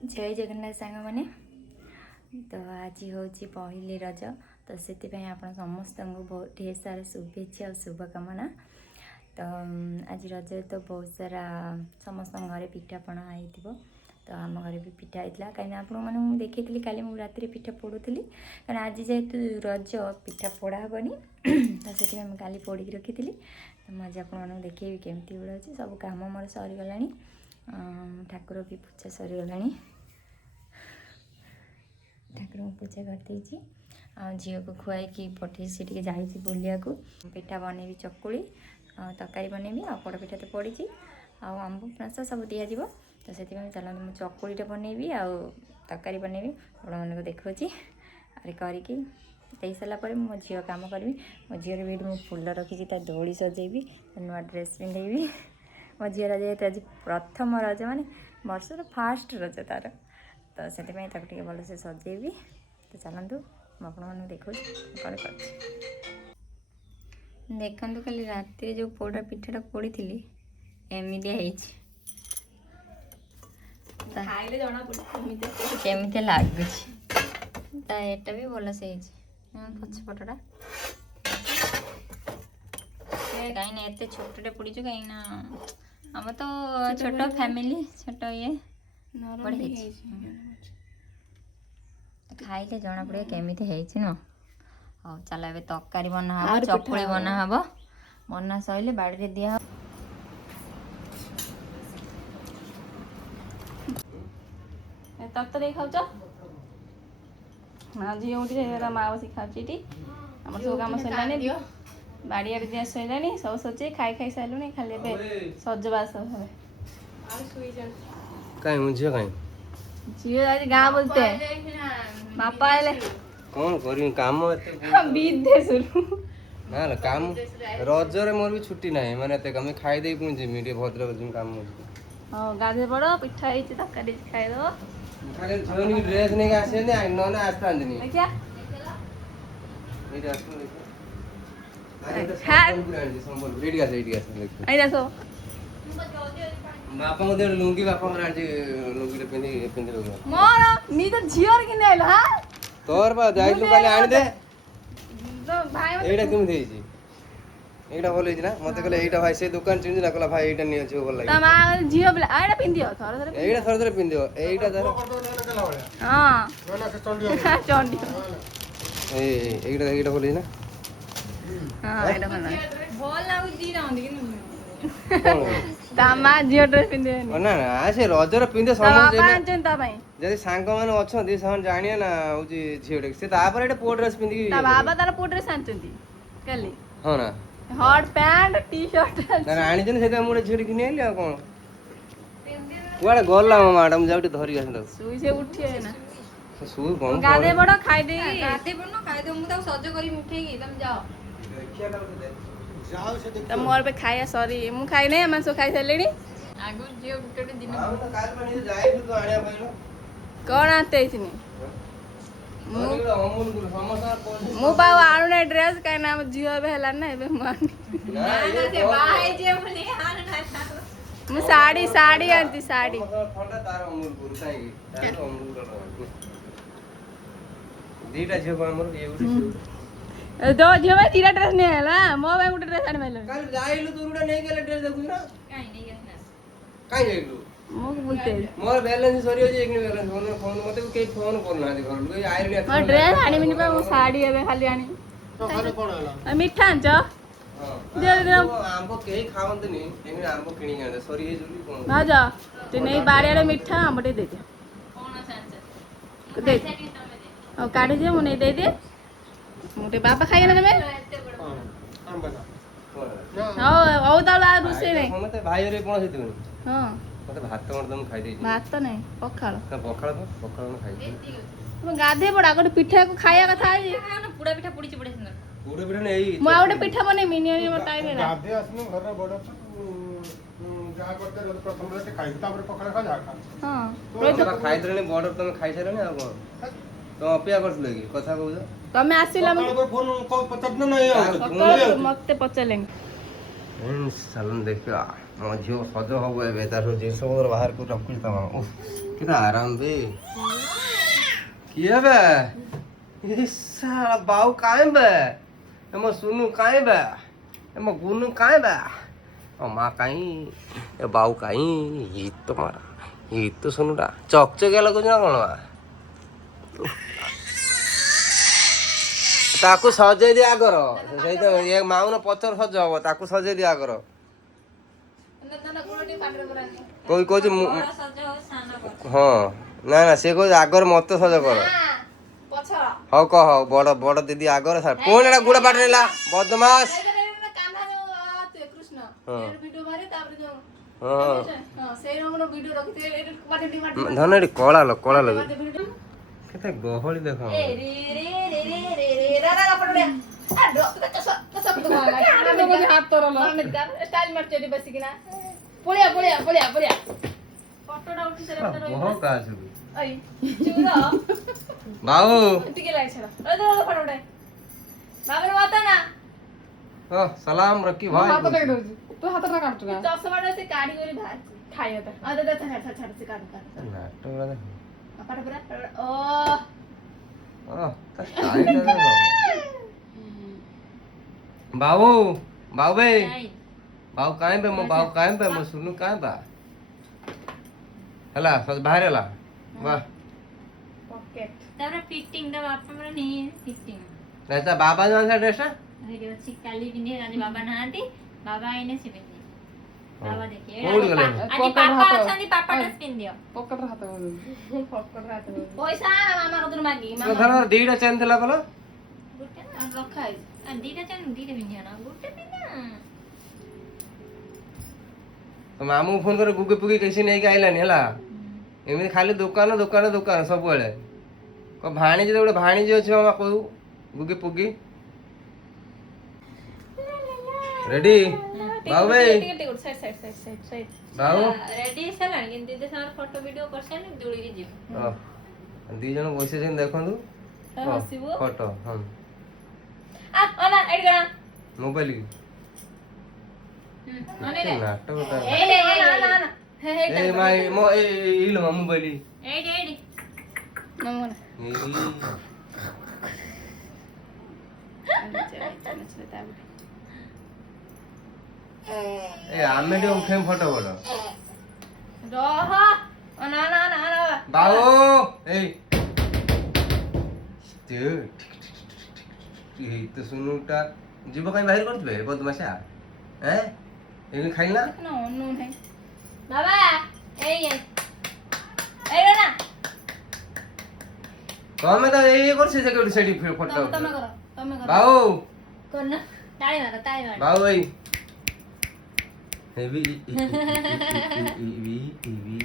जय जगन्नाथ सांग मैंने तो आज हूँ पहली रज तो से आप समस्त को बहुत ढेर सारा शुभेच्छा और शुभकामना। तो आज रज तो बहुत सारा समस्त घरे पिठापଣା हो तो आम घर भी पिठा होता कहीं आपको देखी काली मुझे राति पिठा पोड़ी कारण आज जेहेतु रज पिठा पोड़ा हेनी तो से काली पोड़ी रखी तो मुझे आपको देखी केमती गुड़ा अच्छे सब कम मोर सरीगला ठाकुर भी पूजा सरीगला ठाकुर पूजा करदे झील को खुआई पठे सी जाइए बुलिया को पिठा बनैबी चकुली तरकारी बनैबी आ पोड़ पिठा तो पड़ी आंब पणस सब दिज्व तो से चलते मुझे चकुलीटा बनैबी आ तरकारी बनैबी आप को देखी अरे करके दे सारापर मो झील कम करी मो झील भी मुझे फुल रखी दोली सजेबी नुआ ड्रेस पिंधेबी मो झील जेहतु आज प्रथम रज मान वर्षर फास्ट रज तार तो से भलसे सजेबी तो चलतु मुझे देखो कौन कर देखु खाली राति जो पोड़ा पिठाटा पोड़ी थी एमती केमी लगुच एटा भी भलसे पछपटा कहीं एत छोटे पड़ीचु कहीं आम तो छोट फैमिली छोट ये खाइले जना पड़े केमी नु हाँ चल ए तरकारी बना चकुली बना हम बना सैले बाड़ी दिया तत्त दे खाऊ हाँ झील उठी माँ बस खाऊँगी आम सब कम सरलानी बाड़िया दिया सरलानी सब सजे खाई खाई सारूँ खाली सजबास कहीं मुझे कहीं झील आज गाँ बोलते बापा आए कौन करी काम विदेश ना काम रजरे मोर भी छुट्टी ना माने एते कम खाई दे पुंजी मीडिया भद्रक जिम काम हां गाधे पड़ो पिठा ही तकाडी खाई दो खाली छोनी ड्रेस नहीं आसे ने आई न आस्ता अंजनी देखिया ये आस्ता अरे तो संबल रेडी आसे आई देखो बापा मधे लुंगी बापा मरा आज लुंगी पिंधि लोग मोर नी तो झियर कि नै ला तोर बा जाइलु काले आनी दे तो भाई एटा केम देइछि एटा बोलै छि ना मते कहले एटा भाई से दुकान चिन्ह ना कहला भाई एटा नि अछि बोल लागि तमा झियो बला एटा पिंदियो थोर थोर एटा थोर थोर पिंदियो एटा धर हां ना से चंडी ए एटा एटा बोलै ना हां एटा बोल लागु दी राउंड कि तमा झियो ड्रेस पिंदियो ना ना आसे रजर पिंदे समझ जे पांच चिंता भाई जदि सांग मान अछंती समान जानिया ना होची झियोटे से तापर एटा पो ड्रेस पिंदी ता बाबा तार पो ड्रेस आनचंती कली हां ना हॉट पैंट टी शर्ट ना आनी जने से मुडे झियोटे किने आली आ कोन कुआडे गल्ला मैडम जाउटी धरि आसन सुई से उठी है ना सुई कोन गादे बडो खाई दे मु सज कर उठे तुम जाओ तो मोर पे खाया सॉरी मु खाई नहीं मन सो खाई सालेनी आगु जे गुटे दिन हम तो काल बनी जाई तो आनिया पइलो कौन आते इतनी अमूल गुरु समोसा कोन मु बाव आनु ने ड्रेस का नाम जियो बे हला ना एबे मान ना से बाहे जे मने आन ना मु साड़ी साड़ी आंती साड़ी फंडा तार अमूल गुरु काई तार अमूल गुरु दीटा जे हमर ये गुरु दो जियो में तीरा ड्रेस नहीं हला मो बे गुटे ड्रेस आन मेलो काल जाइलु तुरुडा नहीं गेले ड्रेस देखु ना काई नहीं गसना काई जाइलु मु बोलते मोर बैलेंस सरी हो जे एक बैलेंस फोन मते के फोन करना दे घर लोग आइल ने मो ड्रेस आनी मिनी पे साड़ी एबे खाली आनी तो खाली कोन हला मिठा आंच हां दे दे आंबो के खावंतनी एमे आंबो किनी आने सरी हे जुली कोन ना जा ते नहीं बाड़े रे मिठा आंबटे दे दे कौन सांच दे ओ काढी जे मु नहीं दे दे मोटे बापा खाइए ना तमे आम बना हां ओ ताला रुसे नहीं मते भाई रे कोन हेतु हां मते भात मर्दम खाइ देइ भात तो नहीं पखाल ना पखाल में खाइ तुम गाधे बड़ा गोटे पिठा को खाया कथा है ना पूरा पिठा पड़ी बड़े सुंदर पूरे बिना नहीं मु आउटे पिठा बने मिनी में टाइम है गाधे असनु घर बड़ जा करते प्रथम रे खाइ तापर पखाल खा जा खा हां तो खाइ दरने बॉर्डर तुम खाइ छलने आ कोन तो अपिया करथले की कथा कहू तमे आसिला फोन को पचत नहीं आ मते पचलेंगे ଚାଲୁନ ଦେଖିବା ମୋ ଝିଅ ସଜ ହବ ଏବେ ତାର ଜିନିଷ ପତ୍ର ବାହାରକୁ ରଖୁଛି ତମ କେତେ ଆରାମ ବେ କିଏ ବେ ବାଉ କାଇଁ ବେ ମୋ ସୁନୁ କାଇଁ ବେ ମୋ ଗୁନୁ କାଇଁ ବେ ମା କାଇଁ ଏ ବାଉ କାଇଁ ଏଇ ତ ମାରା ଏଇ ତ ସୁନୁଟା ଚକଚକିଆ ଲାଗୁଛି ନା କ'ଣ ବା ତାକୁ ସଜେଇ ଦିଅ ଆଗର ସେଇ ତ ଇଏ ମାଉନ ପଛର ସଜ ହବ ତାକୁ ସଜେଇ ଦିଅ ଆଗର କହୁଛି ମୁଁ ହଁ ନା ନା ସେ କହୁଛି ଆଗରେ ମତେ ସଜ କର ହଉ କହ ହଉ ବଡ ବଡ ଦିଦି ଆଗରେ ପୁଣି ଏଟା ଗୁଡ ପାଟି ନେଲା ବଦମାସ ଧନ ଏଠି କଳା ଲୋ କେତେ ଗହଳି ଦେଖ ବାବୁ ସଲାମ ରଖି ଭାଇ ତୁ ହାତଟା କାଟୁଛୁ ନା ଚଷମାଟା ସେ କାଢି କରି ବାହାରିଛି ଖାଇବା ଛାଡ ସେ କାଢୁ ନାଟକ ପୁରା ଓ ତା ଷ୍ଟାଇଲଟା ଦେଖ ବାବୁ ବାବୁ ବେ ବାବୁ କାଇଁ ବେ ମୋ ବାବୁ କାଇଁ ବେ ମୋ ସୁନୁ କାଇଁ ବା ହେଲା ବାହାରି ହେଲା ବାହ ପକେଟ ତାର ଫିଟିଂ ଟା ବାପା ମାନେ ନେଇ ଫିଟିଂ ତା ବାବା ଯୋଉ ଆଣିଥିଲା ଡ୍ରେସଟା ହେଇଟି ଅଛି କାଲି ପିନ୍ଧି ଆଜି ବାବା ନାହାନ୍ତି ବାବା ଆଇନେ ସେ ପିନ୍ଧି ବାବା ଦେଖି କୋଉଠି ଗଲେ? ଆଜି ପାପା ଅଛନ୍ତି ପାପା ଟା ପିନ୍ଧିଅ ପକେଟରେ ହାତ ପଇସା ମାମା କତରୁ ମାଗି ତ ଧର ଦିଟା ଚେନ୍ ଥିଲା କଲ ଗୋଟେ ନା ରଖା ହେଇଛି ଦିଟା ଚାନ ଦିଟା ପିନ୍ଧିଆ ନା ଗୋଟେ ପିନ୍ଧା ତ ମାମୁଁ ଫୋନ କରି ଗୁଗି ପୁଗି କିଛି ନେଇକି ଆଇଲାନି ହେଲା ଏମିତି ଖାଲି ଦୋକାନ ଦୋକାନ ଦୋକାନ ସବୁବେଳେ କଣ ଭାଣିଜି ଗୋଟେ ଭାଣିଜି ଅଛି ମାମା କହୁ ଗୁଗି ପୁଗି ରେଡି ବାବୁ ଭାଇ ବାବୁ ରେଡି ହେଲାଣି କିନ୍ତୁ ଦିଦି ସାଙ୍ଗରେ ଫଟୋ ଭିଡିଓ କରିସାରିନି ଦୂଳିକି ଯିବୁ ଦି ଜଣ ବସିଛନ୍ତି ଦେଖନ୍ତୁ ହସିବୁ ଫଟୋ ହଁ ଅନା ଏଇଠି ଗଣା ମୋବାଇଲ କି ଅନେରେ ନାଟକଟା ଏଇଠି ଅନା ଏ ମାଇ ମୋ ଇଲ ମା ମୋବାଇଲ ଏଇଠି ମାମା ଏ ଆମେ ଟିକେ ଉଠେଇ ଫଟୋ ବଡ ରହ ଅନା ଅନା ଅନା ଅନା ବାବୁ ଏଇ ଏଇ ତ ସୁନୁଟା ଯିବ କାଇଁ ବାହାରି କରୁଥିବେ ବଦମାସା ଏମିତି ଖାଇଲା ବାବା ଏଇ ଏଇ ନା ତମେ ତ ଏଇ କରୁଛ ଯେ କେଉଠି ସେଠି ଫଟୋ ତମେ କର ବାବୁ କରନା ତାଳି ମାର ବାବୁ ଭାଇ ହେବି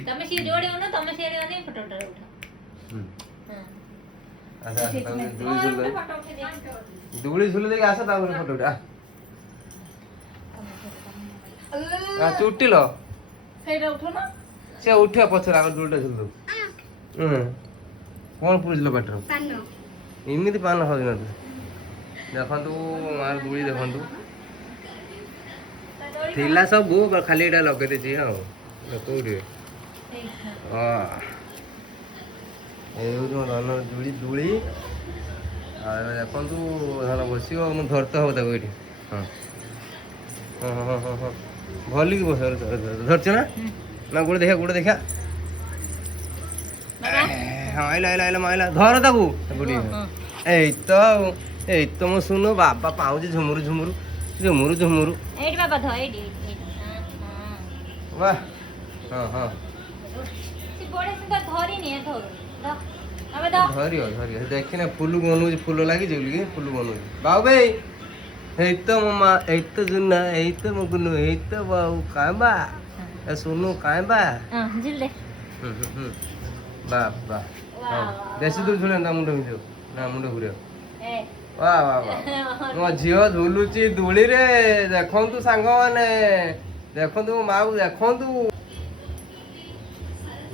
ତମେ ସିଏ ଯୋଡି ଉନ ତମେ ସିଏ ରେ ଫଟୋ ଉଠା ଆଚ୍ଛା ତମେ ଫଟୋ ଉଠେଇ ଦିଅ ଦୁଳି ଝୁଲି ଦେଇକି ଆସ ତାପରେ ଫଟୋ ଉଠା ଚୁଟିଲ ସେଇଟା ଉଠୁ ନା ସେ ଉଠିବା ପଛରେ ଆଗ ଦୁଳିଟା ଝୁଲି ଦଉ କଣ ପୁରିଯିଲ ପାଟିର ଏମିତି ପାନ ଖାଉଛି ନା ତୁ ଦେଖନ୍ତୁ ମାର ଦୁଳି ଦେଖନ୍ତୁ ଥିଲା ସବୁ ଖାଲି ଏଇଟା ଲଗେଇ ଦେଇଛି ଆଉ କୋଉଠି ଏଇ ହଉଛି ମୋ ଧନ ଦୁଳି ଦୁଳି ଆଉ ଏବେ ଦେଖନ୍ତୁ ଧନ ବସିବ ମୁଁ ଧରତେ ହବ ତାକୁ ଏଇଠି ହଁ ହଁ ହଁ ହଁ ହଁ ଭଲିକି ବସ ଧରିଛ ନା ନା ଗୋଡ଼ ଦେଖିଆ ହଁ ଆଇଲା ଆଇଲା ଆଇଲା ମାଇଲା ଧର ତାକୁ ଏଇ ତ ମୋ ଶୁଣ ବାବା ପାଉଛି ଝୁମୁରୁ ଝୁମୁରୁ ଝୁମୁରୁ ଝୁମୁରୁ ଏଇଠି ବାବା ଧ ଏଇଠି ବାହ ହଁ ହଁ ସେ ବଡେ ସୁନ୍ଦର ଧରିନି ଧରିବ ଦେଖିନା ଫୁଲ ବନଉଛି ଫୁଲ ଲାଗିଛି ବୋଲି ଫୁଲ ବନଉଛି ବାବୁ ଭାଇ ଏଇ ତ ମୋ ମା ଏଇ ତ ଜୁନା ଏଇ ତ ମୋ ଗୁନୁ ଏଇ ତ ବାବୁ କାଇଁ ବା ସୁନୁ କାଇଁ ବା ବାବା ବେଶୀ ଦୂର ଝୁଲେ ନା ମୁଣ୍ଡ ଭିଡ଼ିବ ନା ମୁଣ୍ଡ ଘୁରିବ ବାହ ବାହ ମୋ ଝିଅ ଝୁଲୁଛି ଦୋଳିରେ ଦେଖନ୍ତୁ ସାଙ୍ଗମାନେ ଦେଖନ୍ତୁ ମୋ ମାକୁ ଦେଖନ୍ତୁ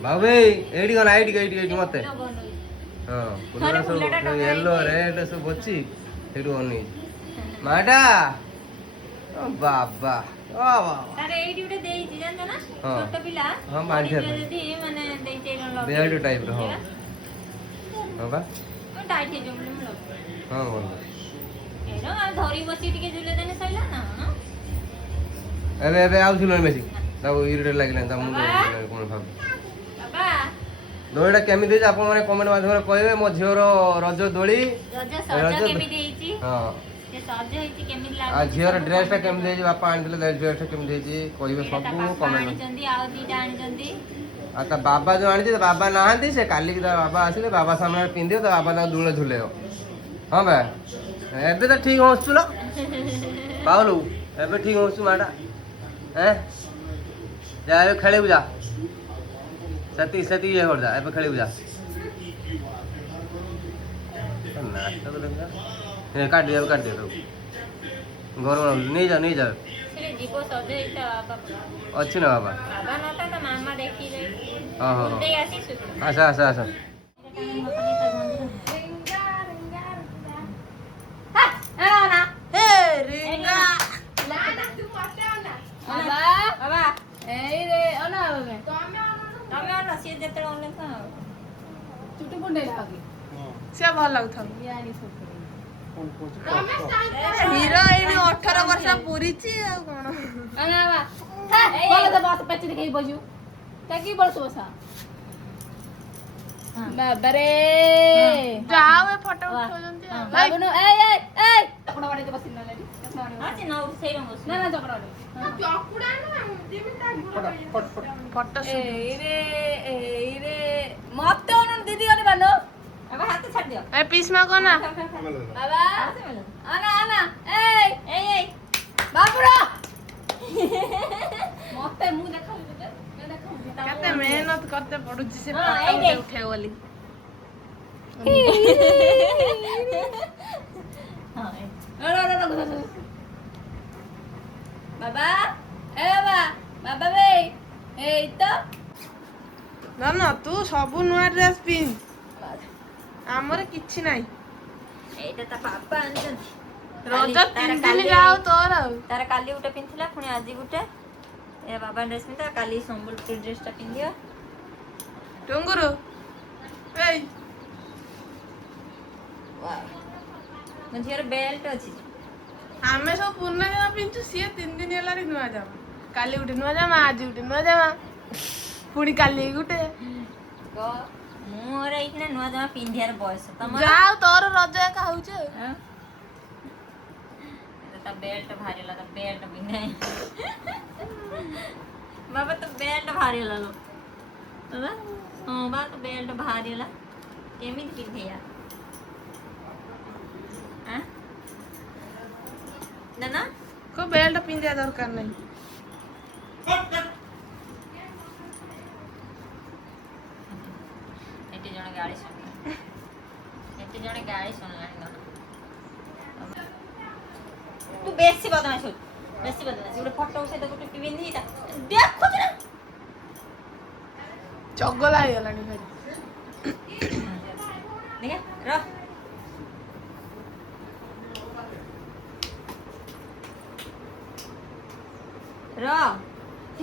ବାବୁ ଭାଇ ଏଇଠି କଣ ଏଇଠି ମତେ ହଁ ଫୁଲଟା ସବୁ ୟେଲୋ ରେଡ୍ ସବୁ ଅଛି ସେଇଠୁ ଅନେଇଛି ମାଟା ବାବା ବାବା ତାର ଏଇଠି ଗୋଟେ ଦେଇଛି ଜାଣିଛ ନା ହଁ। ଛୋଟ ପିଲା ହଁ, ବାନ୍ଧିବା ପାଇଁ। ଯଦି ମାନେ ଦେଇଛି ଏଇଟା ଲଗେଇ ବେଲ୍ଟ ଟାଇପର ହଁ ହଁ ବା ଟାଇଟ୍ ହେଇଯିବ ବୋଲି ମୁଁ ଲଗେଇ ହଁ ଭଲ ଏଇଟା ଆଉ ଧରି ବସି ଟିକେ ଝୁଲେଇ ଦେଲେ ସଇଲା ନା ହଁ? ଏବେ ଏବେ ଆଉ ଝୁଲଣି ବେଶୀ ତାକୁ ଇରିଟେଟ୍ ଲାଗିଲାଣି ତା ମୁଣ୍ଡ କ'ଣ ଭାବୁ ବାବା ଦୋଳିଟା କେମିତି ହେଇଛି ଆପଣମାନେ କମେଣ୍ଟ ମାଧ୍ୟମରେ କହିବେ ମୋ ଝିଅର ରଜ ଦୋଳି ରଜ ସଜ କେମିତି ହେଇଛି ହଁ ସେ ସଜ ହେଇଛି କେମିତି ଆଉ ଲାଗୁଛି ଝିଅର ସବୁ ଡ୍ରେସ୍ଟା comment କେମିତି ହେଇଛି ବାପା ଆଣିଥିଲେ ଡ୍ରେସ୍ଟା କେମିତି ହେଇଛି କହିବେ ଏଇଟା ତା ସବୁ ବାପା କମେଣ୍ଟ ଆଣିଛନ୍ତି ଆଉ ଦିଟା ଆଣିଛନ୍ତି ଆଉ ତା ବାବା ଯୋଉ ଆଣିଛି ତା ବାବା ନାହାନ୍ତି ସେ କାଲିକି ତା ବାବା ଆସିଲେ ବାବା ସାମ୍ନାରେ ପିନ୍ଧିବ ତା ବାବା ତାକୁ ଦୂରରେ ଝୁଲେଇବ ହଁ ବା ଏବେ ତ ଠିକ ହସୁଛୁ ଲୋ ପାଉଲୁ ଏବେ ଠିକ ହସୁଛୁ ମାଟା ଯା ଏବେ ଖେଳିବୁ ଯା ସେତିକି ସେତିକି ଇଏ କରିଦା ଏବେ ଖେଳିବୁ ଯା ନାଟକ ଦେଖିବା କାଟିଦିଅ ତାକୁ ଗରମ ଲାଗୁଛି ନେଇଯା ସେରେ ଯିବ ସଜ ହେଇଛି ତା ବାବା ଅଛି ନା ବାବା ବାବା ନତା ତା ମାମା ଦେଖିଲେ ହଁ ହଁ ଦେଇ ଆସି ଶୁଖ ଆସ ଆସ ଆସ ବାବା ଏଇରେ ଅନା ତମେ ଅନ ସିଏ ଯେତେବେଳେ ଅନଲେଖା ଆଉ ଚୁଟି କୁଣ୍ଡେଇଲା ଆଗେ ସିଏ ଭଲ ଲାଗୁଥାଉ ଇଆଣି ସୋଫରେ ହିରୋଇନ 18 ବର୍ଷ ପୁରିଛି ଆଉ କଣ ଅନା ବାବା ବୋଲ ତ ବାତ ପେଚି ଦେଖେଇ ବଜୁ ତାକି ବୋଲ ବସା ବାବା ରେ ଯାଉ ଏ ଫଟୋ ଉଠଉଛନ୍ତି ଆଉ ବାବୁନୁ ଏଇ ଚକଡା ବାଡେଇ ବସିନ ନା ଲେଡି ଆସି ନା ଉଠି ସେଇ ରଙ୍ଗ ନା ନା ଚକଡା ବାଡେଇ ଫଟୋ ଏଇରେ ମତେ ଅନୁ ଦିଦି ଅନି ବାନୁ ବାବା ହାତ ଛାଡି ଦିଅ ଏ ପିସ୍ ମା କୋନା ବାବା ଆନା ଏଇ ବାବୁରା ମତେ ମୁଁ ଦେଖାଉ କେତେ ମେହନତ କରତେ ପଡୁଛି ସେ ହଁ, ଫଟୋ ଏଇ ଗୋଟେ ଦେ। ଉଠେଇବ ବୋଲି ବାବା ଏ ବାବା ବାବା ବେ ଏଇ ତ ଧନ ତୁ ସବୁ ନୂଆ ଡ୍ରେସ୍ ପିନ୍ଧ ଆମର କିଛି ନାହିଁ ଏଇଟା ତା ବାବା ଆଣିଛନ୍ତି ରଜ ତାର 3 ଦିନ ଯାଉ ତୋର ଆଉ ତାର କାଲି ଗୋଟେ ପିନ୍ଧିଥିଲା ପୁଣି ଆଜି ଗୋଟେ ଏ ବାବା ଡ୍ରେସ୍ ପିନ୍ଧିଲା କାଲି ସମ୍ବଲପୁରୀ ଡ୍ରେସ୍ଟା ପିନ୍ଧିବ ଟୁଙ୍ଗୁରୁ ଏଇ ମୋ ଝିଅର ବେଲ୍ଟ ଅଛି ଆମେ ସବୁ ପୁରୁଣା ଜାମା ପିନ୍ଧୁଛୁ ସିଏ 3 ଦିନ ହେଲାଣି ନୂଆ ଜାମା କାଲି ଗୋଟେ ନୂଆ ଜାମା ଆଜି ଗୋଟେ ନୂଆ ଜାମା ପୁଣି କାଲି ଗୋଟେ ମୋର ଏଇଖିନା ନୂଆ ଜାମା ପିନ୍ଧିବାର ବୟସ ତମର ଯାଉ ତୋର ରଜ ଏକା ହଉଛି ଆଉ ଆଁ? ଏଟା ତା ବେଲ୍ଟ ଭାରି ହେଲା ତା ବେଲ୍ଟ ପିନ୍ଧେ ବାବା ତ ବେଲ୍ଟ ଭାରି ହେଲା ଲୋ ବାବା ହଁ ବା ତ ବେଲ୍ଟ ଭାରି ହେଲା କେମିତି ପିନ୍ଧେଇବା ଆଁ ନା କୋଉ ବେଲ୍ଟ ପିନ୍ଧିବା ଦରକାର ନାହିଁ ଏଠି ଜଣେ ଗାଳି ଶୁଣିଲା ଏଠି ଜଣେ ଗାଳି ଶୁଣିଲାଣି ନା ତୁ ବେଶୀ ବଦମାସ ହଉଛୁ ବେଶୀ ବଦମାସ ଗୋଟେ ଫଟୋ ଉଠେଇ ଦେବୁ ଟୁପି ପିନ୍ଧି ଦେଖୁଛୁ ନା ଚଗଲା ହେଇଗଲାଣି ଭାରି ଦେଖେ ରହ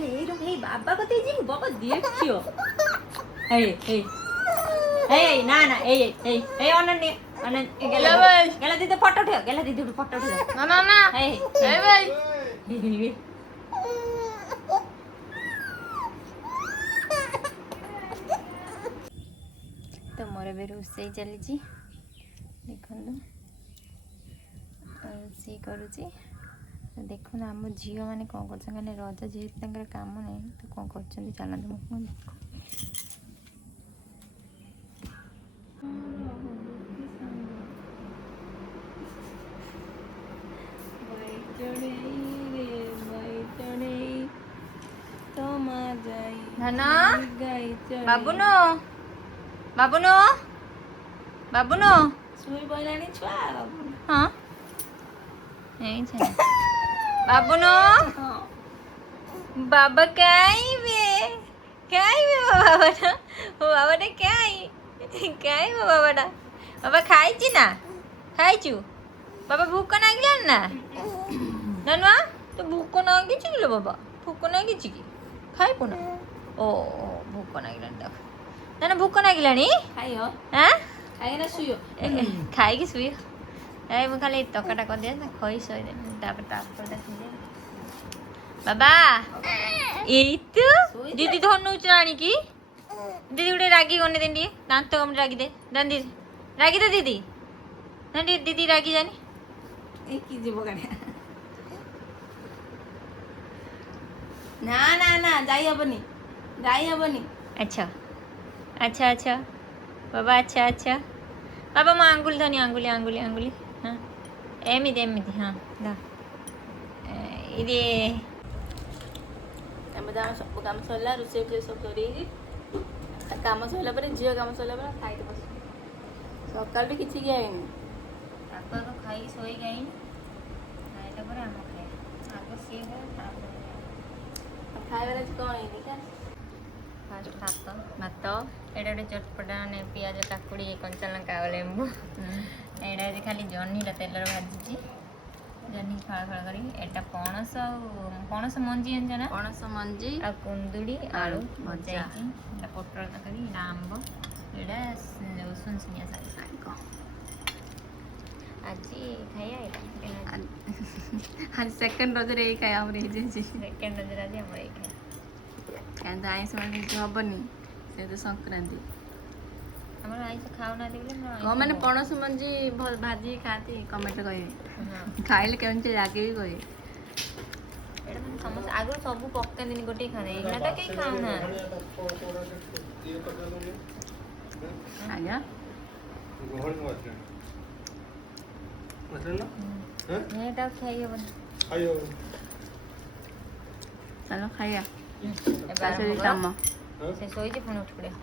ଏଇ ବାବା କତେ ଯିବୁ ବାବା ଦେଖିବ ଏଇ ନା ଏଇ ଅନନ୍ୟ ले भाई गेला दीदी फोटो उठेव गेला दीदी फोटो उठेव ना ए भाई तो मोर भी रोषे चली देखु सी करुच्ची देखु आम झील मैंने कौन कर रज जेहतु काम नहीं तो कौन कर चलते धना बाबुनो बाबुनो बाबुनो सुई पइलानी छुआ हाँ बाबुनो बाबा काइबे बाबाटा बाबाटा काइबे बाबाटा बाबा खाइची ना खाइचु बाबा भूख नागिला ना ननुआ তো ভোକ ନାଗିଛି କିଲୋ ବାବା ଭୋକ ନାଗିଛି କି ଖାଇବୁ ନା ଓ ଭୋକ ନାଗିଲାଣି ତାକୁ ନା ଭୋକ ନାଗିଲାଣି ଖାଇବ ଆଁ ଖାଇକିନା ଶୁଇବ ଖାଇକି ଶୁଇବ ଏ ମୁଁ ଖାଲି ତରକାରୀଟା କରିଦିଏ ନା ଖଇ ଶୋଇଦେବି ତାପରେ ତାପରେ ଶୋଇଦେବି ବାବା ଏଇ ତ ଦିଦି ଧନଉଛୁ ଆଣିକି ଦିଦି ଗୋଟେ ରାଗି ଗନେ ଦେନି ଟିକେ ଦାନ୍ତ କାମୁଡ଼ି ରାଗି ଦେ ଦାନ୍ଦି ରାଗି ଦେ ଦିଦି ନା ଟିକେ ଦିଦି ରାଗି ଜାନି এই কি যাব গাড়ি না না না যাই হবনি अच्छा अच्छा अच्छा बाबा अच्छा अच्छा बाबा मैं आंगुली धनी आंगुली आंगुली आंगुली हाँ एमिति हाँ दा इदे ଆମେ ତ ଆମ ସବୁ କାମ ସରିଲା ରୋଷେଇ ଫୋଷେଇ ସବୁ ସରିଯାଇଛି କାମ ସରିଲା ପରେ ଝିଅ କାମ ସରିଲା ପରେ ଖାଇତେ ବସ ସକାଳୁ ବି କିଛି ଖାଇନି ଆଗ ଖାଇକି ଶୋଇକି ଆଇନି ଖାଇଲା ପରେ ଆମ ଖାଇବା ଆଗ ସିଏ ଖାଏ ତାପରେ ଖାଇବାର ଆଜି କ'ଣ ହେଇନି କା ଫାଷ୍ଟ ଭାତ ଏଇଟା ଗୋଟେ ଚଟପଟା ମାନେ ପିଆଜ କାକୁଡ଼ି କଞ୍ଚା ଲଙ୍କା ଆଉ ଲେମ୍ବୁ ଏଇଟା ହେଉଛି ଖାଲି ଜହ୍ନିଟା ତେଲରେ ଭାଜିଛି ଜହ୍ନି ଫାଳ ଫାଳ କରି ଏଇଟା ପଣସ ଆଉ ପଣସ ମଞ୍ଜି ଜାଣିଛ ନା ପଣସ ମଞ୍ଜି ଆଉ କୁନ୍ଦୁରି ଆଳୁ ଭଜା ଭଜା। ହେଇଛି ଏଇଟା ପୋଟଳ ତରକାରୀ ଏଇଟା ଆମ୍ବ ଏଇଟା ସୁନସୁନିଆ ଶାଗ ଆଜି ଖାଇବା ଏଇଟା ଆଜି ସେକେଣ୍ଡ ରଜରେ ଏଇ ଖାଇବା ଆମର ହେଇଯାଇଛି ସେକେଣ୍ଡ ରଜରେ ଆଜି ଆମର ଏଇ ଖାଇବା କାହିଁକି ତ ଆଇଁଷ ମାନେ କିଛି ହବନି ସେ ତ ସଂକ୍ରାନ୍ତି ଆମର ଆଇଁଷ ଖାଉନାହାନ୍ତି ବୋଲି ଆମର ଆଇଁଷ ମାନେ ହବ। ପଣସ ମଞ୍ଜି ଭାଜିକି ଖାଆନ୍ତି କମେଣ୍ଟରେ କହିବେ ହଁ ଖାଇଲେ କେମିତି ଲାଗେ ବି କହିବେ ଏଇଟା ମାନେ ସମସ୍ତେ ଆଗରୁ ସବୁ ପକାନ୍ତିନି ଗୋଟେ ଖାଆନ୍ତି ଏଇଗୁଡ଼ା ତ କେହି ଖାଉନାହାନ୍ତି ଆଜ୍ଞା ଏଇଟା ଆଉ ଖାଇ ହବନି ଚାଲ ଖାଇବା ଏବେ ତା ଆରମ୍ଭ ସହିତ କର। କାମ ସେ ଶୋଇଛି ପୁଣି ଉଠି ପଡ଼ିବ